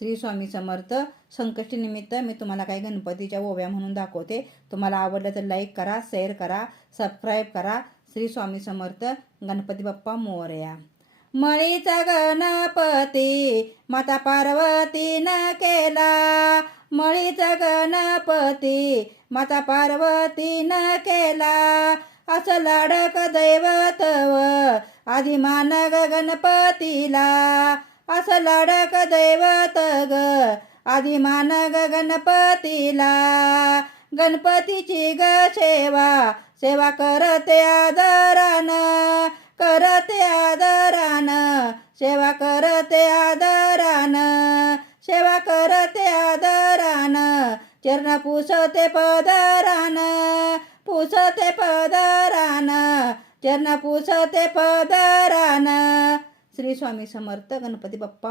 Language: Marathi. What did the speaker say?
श्री स्वामी समर्थ. संकष्टीनिमित्त मी तुम्हाला काही गणपतीच्या ओव्या म्हणून दाखवते. तुम्हाला आवडलं तर लाईक करा, शेअर करा, सबस्क्राईब करा. श्री स्वामी समर्थ. गणपती बाप्पा मोरया. मळीचा गणपती माता पार्वतीनं केला. मळीचा गणपती माता पार्वतीनं केला. असं लाडक दैवतव आदिमान गणपतीला. असं लाडक दैवत ग आदिमान गणपतीला. गणपतीची ग सेवा करते आदरानं. करते आदरानं. सेवा करते आदरानं. सेवा करते आदरानं. चरण पुसते पदरानं. पुसते पदरानं. चरण पुसते पदरानं. श्री स्वामी समर्थ. गणपती बाप्पा